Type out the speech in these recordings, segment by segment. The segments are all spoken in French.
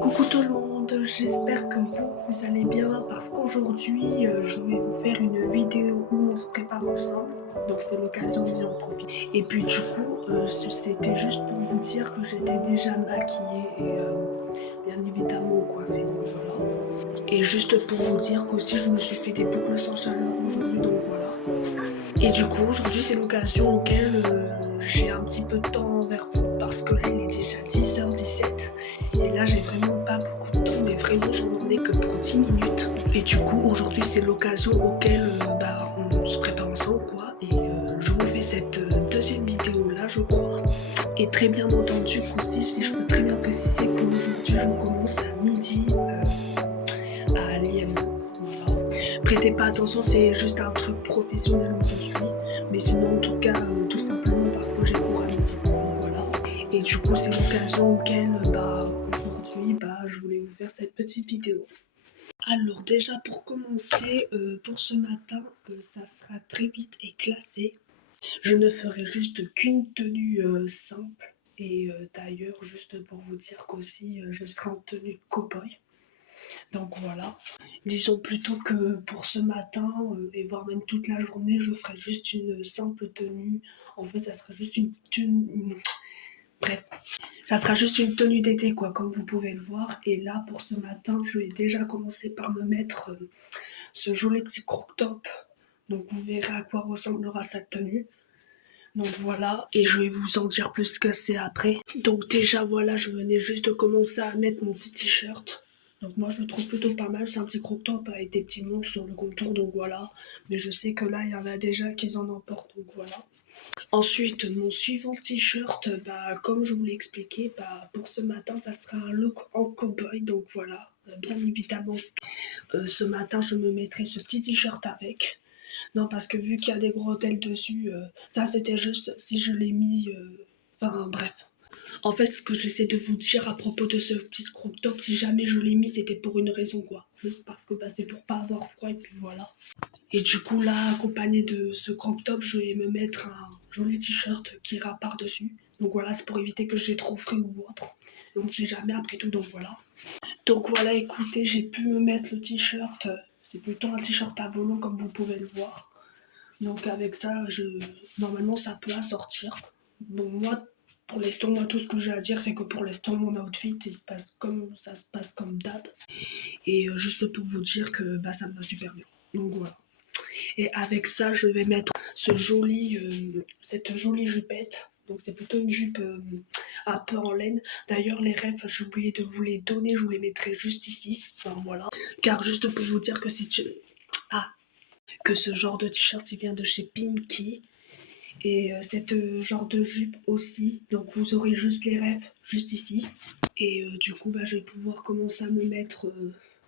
Coucou tout le monde, j'espère que vous allez bien parce qu'aujourd'hui je vais vous faire une vidéo où on se prépare ensemble. Donc c'est l'occasion d'y en profiter. Et puis du coup, c'était juste pour vous dire que j'étais déjà maquillée et bien évidemment coiffée. Donc voilà. Et juste pour vous dire qu'aussi je me suis fait des boucles sans chaleur aujourd'hui. Donc voilà. Et du coup, aujourd'hui, c'est l'occasion auquel j'ai un petit peu de temps envers vous parce que là, il est déjà 10h17. Et là, j'ai vraiment pas beaucoup de temps, mais vraiment, j'en ai que pour 10 minutes. Et du coup, aujourd'hui, c'est l'occasion auquel on se prépare ensemble, quoi. Et je vous fais cette deuxième vidéo-là, je crois. Et très bien entendu qu'aussi, si je peux très bien préciser qu'aujourd'hui, je commence à midi à l'IM. Voilà. Prêtez pas attention, c'est juste un truc professionnel où je suis. Mais sinon, en tout cas, tout simplement parce que j'ai cours à midi. Donc voilà. Et du coup, c'est l'occasion auquel, aujourd'hui, je voulais vous faire cette petite vidéo. Alors déjà, pour commencer, pour ce matin, ça sera très vite et classé. Je ne ferai juste qu'une tenue simple. Et d'ailleurs, juste pour vous dire qu'aussi, je serai en tenue cow-boy. Donc voilà. Disons plutôt que pour ce matin, et voire même toute la journée, je ferai juste une simple tenue. En fait, ça sera juste une tenue. Bref, ça sera juste une tenue d'été, quoi, comme vous pouvez le voir. Et là, pour ce matin, je vais déjà commencer par me mettre ce joli petit crop top. Donc vous verrez à quoi ressemblera cette tenue. Donc voilà, et je vais vous en dire plus que c'est après. Donc déjà voilà, je venais juste de commencer à mettre mon petit t-shirt. Donc moi je le trouve plutôt pas mal, c'est un petit crop top avec des petits manches sur le contour, donc voilà. Mais je sais que là il y en a déjà qui en emportent, donc voilà. Ensuite, mon suivant t-shirt, comme je vous l'ai expliqué, pour ce matin ça sera un look en cowboy, donc voilà. Bien évidemment, ce matin je me mettrai ce petit t-shirt avec. Non, parce que vu qu'il y a des gros hôtels dessus, ça c'était juste si je l'ai mis. Enfin bref. En fait, ce que j'essaie de vous dire à propos de ce petit crop top, si jamais je l'ai mis, c'était pour une raison, quoi. Juste parce que c'est pour pas avoir froid et puis voilà. Et du coup, là, accompagné de ce crop top, je vais me mettre un joli t-shirt qui ira par-dessus. Donc voilà, c'est pour éviter que j'ai trop frais ou autre. Donc c'est jamais après tout, donc voilà. Donc voilà, écoutez, j'ai pu me mettre le t-shirt. C'est plutôt un t-shirt à volant comme vous pouvez le voir. Donc avec ça, normalement ça peut assortir. Bon moi, pour l'instant, moi tout ce que j'ai à dire, c'est que pour l'instant mon outfit, il se passe comme ça se passe comme d'hab. Et juste pour vous dire que ça me va super bien. Donc voilà. Et avec ça, je vais mettre cette jolie jupette. Donc c'est plutôt une jupe un peu en laine. D'ailleurs les refs, j'ai oublié de vous les donner, je vous les mettrai juste ici. Enfin voilà. Car juste pour vous dire que si tu... Ah, que ce genre de t-shirt il vient de chez Pinky et cette genre de jupe aussi, donc vous aurez juste les rêves juste ici et du coup je vais pouvoir commencer à me mettre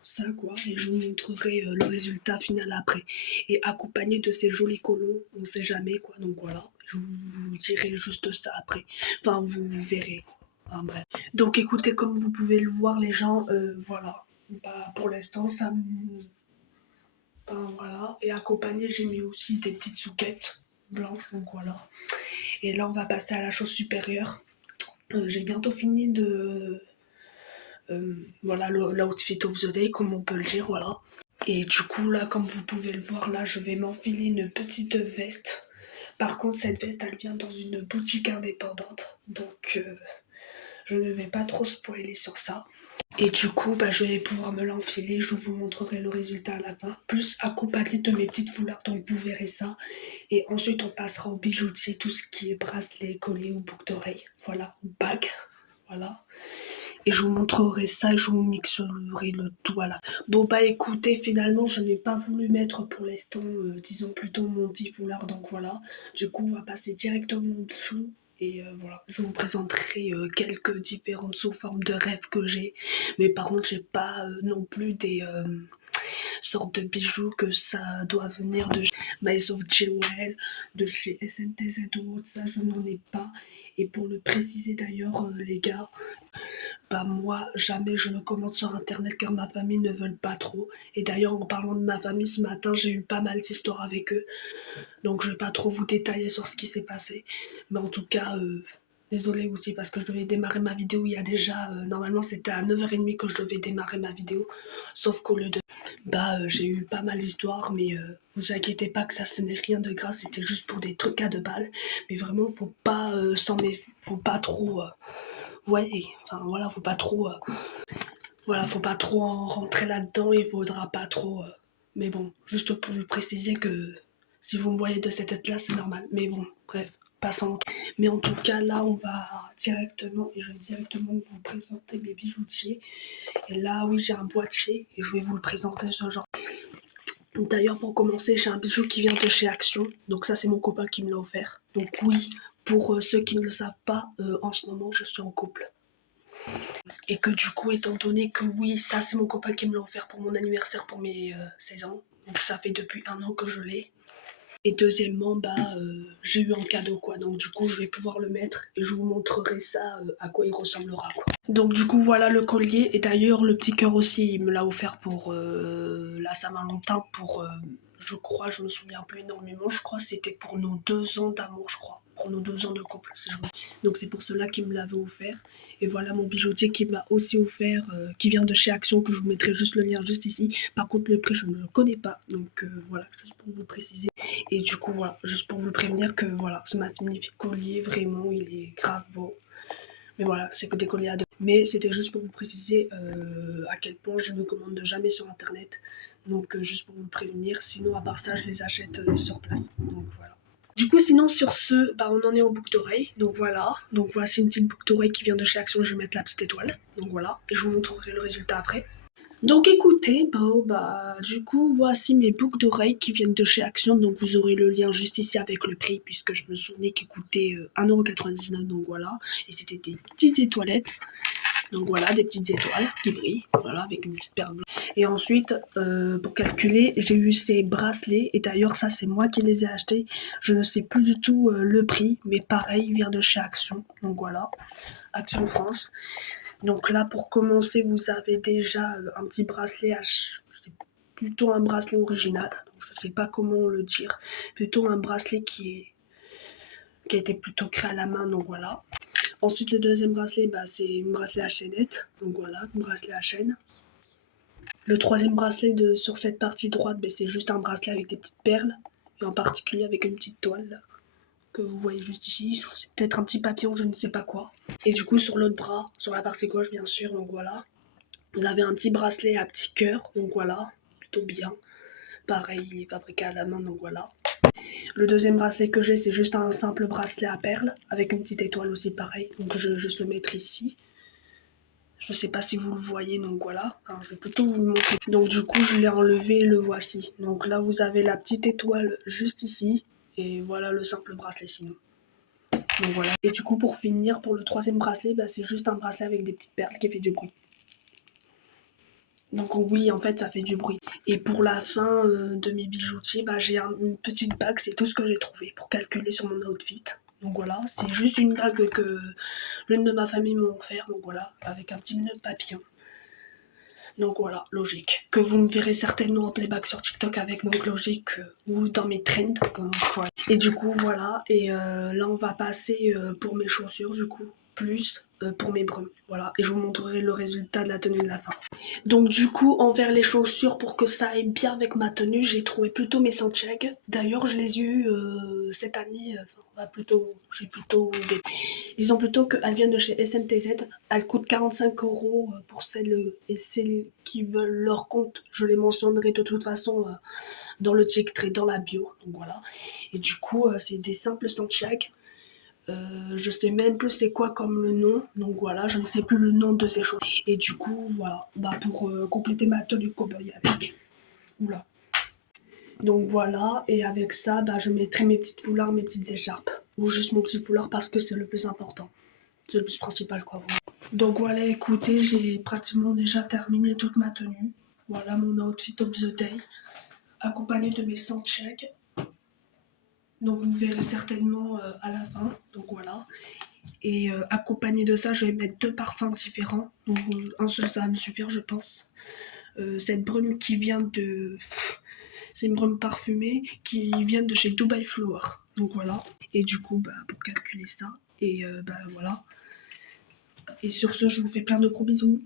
ça quoi et je vous montrerai le résultat final après et accompagné de ces jolis colons, on sait jamais quoi, donc voilà, je vous dirai juste ça après, enfin vous verrez quoi. Enfin, bref. Donc écoutez, comme vous pouvez le voir les gens, voilà, pour l'instant ça me... voilà. Et accompagné, j'ai mis aussi des petites souquettes blanches, donc voilà. Et là, on va passer à la chose supérieure. J'ai bientôt fini de... voilà, l'outfit of the day, comme on peut le dire, voilà. Et du coup, là, comme vous pouvez le voir, là, je vais m'enfiler une petite veste. Par contre, cette veste, elle vient dans une boutique indépendante. Donc, je ne vais pas trop spoiler sur ça. Et du coup, je vais pouvoir me l'enfiler, je vous montrerai le résultat à la fin, plus accompagné de mes petites foulards, donc vous verrez ça. Et ensuite, on passera au bijoutier, tout ce qui est bracelet, collier ou boucle d'oreille, voilà, ou bague, voilà. Et je vous montrerai ça et je vous mixerai le tout, voilà. Bon écoutez, finalement, je n'ai pas voulu mettre pour l'instant, disons plutôt mon petit foulard, donc voilà. Du coup, on va passer directement au bijou. Et voilà, je vous présenterai quelques différentes sous-formes de rêves que j'ai. Mais par contre, j'ai pas non plus des sortes de bijoux que ça doit venir de Maze of Jewel, de chez SNTZ ou autre, ça je n'en ai pas. Et pour le préciser d'ailleurs, les gars, moi jamais je ne commande sur internet car ma famille ne veut pas trop. Et d'ailleurs, en parlant de ma famille ce matin, j'ai eu pas mal d'histoires avec eux. Donc je vais pas trop vous détailler sur ce qui s'est passé. Mais en tout cas, Désolée aussi parce que je devais démarrer ma vidéo il y a déjà, normalement c'était à 9h30 que je devais démarrer ma vidéo, sauf qu'au lieu de j'ai eu pas mal d'histoires, mais vous inquiétez pas que ça ce n'est rien de grave, c'était juste pour des trucs à 2 balles, mais vraiment faut pas faut pas trop, ouais, enfin voilà, faut pas trop en rentrer là-dedans, il faudra pas trop, mais bon, juste pour vous préciser que si vous me voyez de cette tête-là, c'est normal, mais bon, bref, passons. Mais en tout cas, là, on va directement, et je vais directement vous présenter mes bijoutiers. Et là, oui, j'ai un boîtier, et je vais vous le présenter ce genre. D'ailleurs, pour commencer, j'ai un bijou qui vient de chez Action, donc ça, c'est mon copain qui me l'a offert. Donc oui, pour ceux qui ne le savent pas, en ce moment, je suis en couple. Et que du coup, étant donné que oui, ça c'est mon copain qui me l'a offert pour mon anniversaire pour mes 16 ans. Donc ça fait depuis 1 an que je l'ai. Et deuxièmement, j'ai eu un cadeau quoi. Donc du coup, je vais pouvoir le mettre et je vous montrerai ça à quoi il ressemblera quoi. Donc du coup, voilà le collier. Et d'ailleurs, le petit cœur aussi, il me l'a offert pour la Saint-Valentin pour, je crois, je me souviens plus énormément. Je crois que c'était pour nos 2 ans d'amour, je crois. Pour nos 2 ans de couple. Donc c'est pour cela qu'il me l'avait offert. Et voilà mon bijoutier qui m'a aussi offert, qui vient de chez Action, que je vous mettrai juste le lien juste ici. Par contre, le prix, je ne le connais pas. Donc voilà, juste pour vous préciser. Et du coup, voilà, juste pour vous prévenir que voilà, ce magnifique collier, vraiment, il est grave beau. Mais voilà, c'est que des colliers à deux. Mais c'était juste pour vous préciser à quel point je ne commande jamais sur internet. Donc juste pour vous prévenir. Sinon, à part ça, je les achète sur place. Donc voilà. Du coup, sinon, sur ce, on en est aux boucles d'oreilles. Donc voilà. Donc voici une petite boucle d'oreille qui vient de chez Action. Je vais mettre la petite étoile. Donc voilà. Et je vous montrerai le résultat après. Donc écoutez, du coup, voici mes boucles d'oreilles qui viennent de chez Action. Donc vous aurez le lien juste ici avec le prix, puisque je me souvenais qu'ils coûtaient 1,99€. Donc voilà. Et c'était des petites étoilettes. Donc voilà, des petites étoiles qui brillent, voilà, avec une petite perle bleue. Et ensuite, pour calculer, j'ai eu ces bracelets, et d'ailleurs ça c'est moi qui les ai achetés. Je ne sais plus du tout le prix, mais pareil, il vient de chez Action. Donc voilà, Action France. Donc là, pour commencer, vous avez déjà un petit bracelet, c'est plutôt un bracelet original, donc je ne sais pas comment le dire, plutôt un bracelet qui a été plutôt créé à la main, donc voilà. Ensuite, le deuxième bracelet, c'est un bracelet à chaînette. Donc voilà, un bracelet à chaîne. Le troisième bracelet sur cette partie droite, c'est juste un bracelet avec des petites perles. Et en particulier avec une petite toile là, que vous voyez juste ici. C'est peut-être un petit papillon, je ne sais pas quoi. Et du coup, sur l'autre bras, sur la partie gauche bien sûr, donc voilà. Vous avez un petit bracelet à petit cœur, donc voilà, plutôt bien. Pareil, il est fabriqué à la main, donc voilà. Le deuxième bracelet que j'ai, c'est juste un simple bracelet à perles, avec une petite étoile aussi pareil. Donc je vais juste le mettre ici. Je sais pas si vous le voyez, donc voilà. Alors, je vais plutôt vous le montrer. Donc du coup, je l'ai enlevé, le voici. Donc là, vous avez la petite étoile juste ici. Et voilà le simple bracelet sinon. Donc voilà. Et du coup, pour finir, pour le troisième bracelet, c'est juste un bracelet avec des petites perles qui fait du bruit. Donc oui, en fait, ça fait du bruit. Et pour la fin de mes bijoutiers, j'ai une petite bague, c'est tout ce que j'ai trouvé pour calculer sur mon outfit. Donc voilà, c'est juste une bague que l'une de ma famille m'a offert, donc voilà, avec un petit nœud papillon. Donc voilà, logique. Que vous me verrez certainement en playback sur TikTok avec, donc logique, ou dans mes trends. Donc, voilà. Et du coup, voilà. Et là, on va passer pour mes chaussures, du coup, plus pour mes brumes. Voilà. Et je vous montrerai le résultat de la tenue de la fin. Donc du coup, envers les chaussures, pour que ça aille bien avec ma tenue, j'ai trouvé plutôt mes Santiago. D'ailleurs, je les ai eues cette année. Disons plutôt qu'elles viennent de chez SMTZ. Elles coûtent 45€ pour celles et celles qui veulent leur compte. Je les mentionnerai de toute façon dans le titre et dans la bio. Donc voilà. Et du coup, c'est des simples Santiago. Je sais même plus c'est quoi comme le nom, donc voilà, je ne sais plus le nom de ces choses. Et du coup, voilà, pour compléter ma tenue de cowboy avec. Oula. Donc voilà, et avec ça, je mettrai mes petites foulards, mes petites écharpes. Ou juste mon petit foulard parce que c'est le plus important. C'est le plus principal, quoi. Voilà. Donc voilà, écoutez, j'ai pratiquement déjà terminé toute ma tenue. Voilà mon outfit of the day, accompagné de mes Santiago. Donc vous verrez certainement à la fin. Donc voilà. Et accompagné de ça, je vais mettre 2 parfums différents. Donc un seul, ça va me suffire, je pense. Cette brume qui vient de... C'est une brume parfumée qui vient de chez Dubai Flower. Donc voilà. Et du coup, pour calculer ça, Et bah voilà. Et sur ce, je vous fais plein de gros bisous.